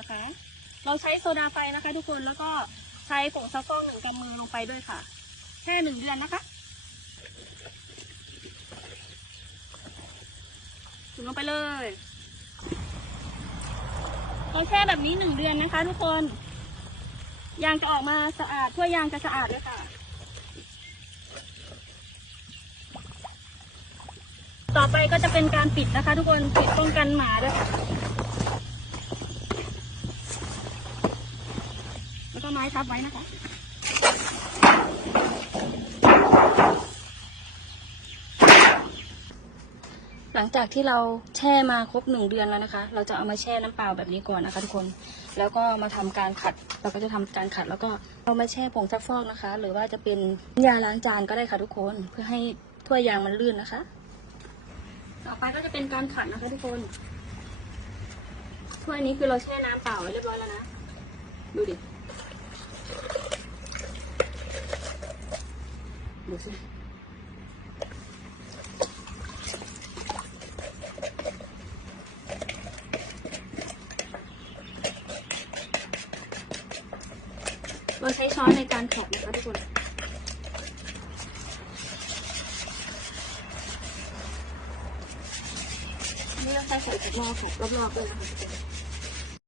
นะคะ เราใช้โซดาไฟนะคะทุกคนแล้วก็ใช้ผงซักฟอกหนึ่งกำมือลงไปด้วยค่ะ แค่หนึ่งเดือนนะคะถึงลงไปเลยเราแช่แบบนี้หนึ่งเดือนนะคะ ทุกคน ยางจะออกมาสะอาดทั่วยางจะสะอาดเลยค่ะ ต่อไปก็จะเป็นการปิดนะคะ ทุกคนปิดป้องกันหมาด้วยค่ะ แล้วก็ไม้ทับไว้นะคะหลังจากที่เราแช่มาครบหนึ่งเดือนแล้วนะคะ เราจะเอามาแช่น้ำเปล่าแบบนี้ก่อนนะคะทุกคน แล้วก็มาทำการขัด เราก็จะทำการขัดแล้วก็เอามาแช่ผงซักฟอกนะคะ หรือว่าจะเป็นยาล้างจานก็ได้ค่ะทุกคน เพื่อให้ถ้วยยางมันลื่นนะคะ ต่อไปก็จะเป็นการขัดนะคะทุกคน ถ้วยนี้คือเราแช่น้ำเปล่าไว้เรียบร้อยแล้วนะ ดูดิ ดูสิเราใช้ช้อนในการขัดนะคะทุกคนนนี้เราใช้ใส่กับหม้อขัดรอบๆด้วยนะคะ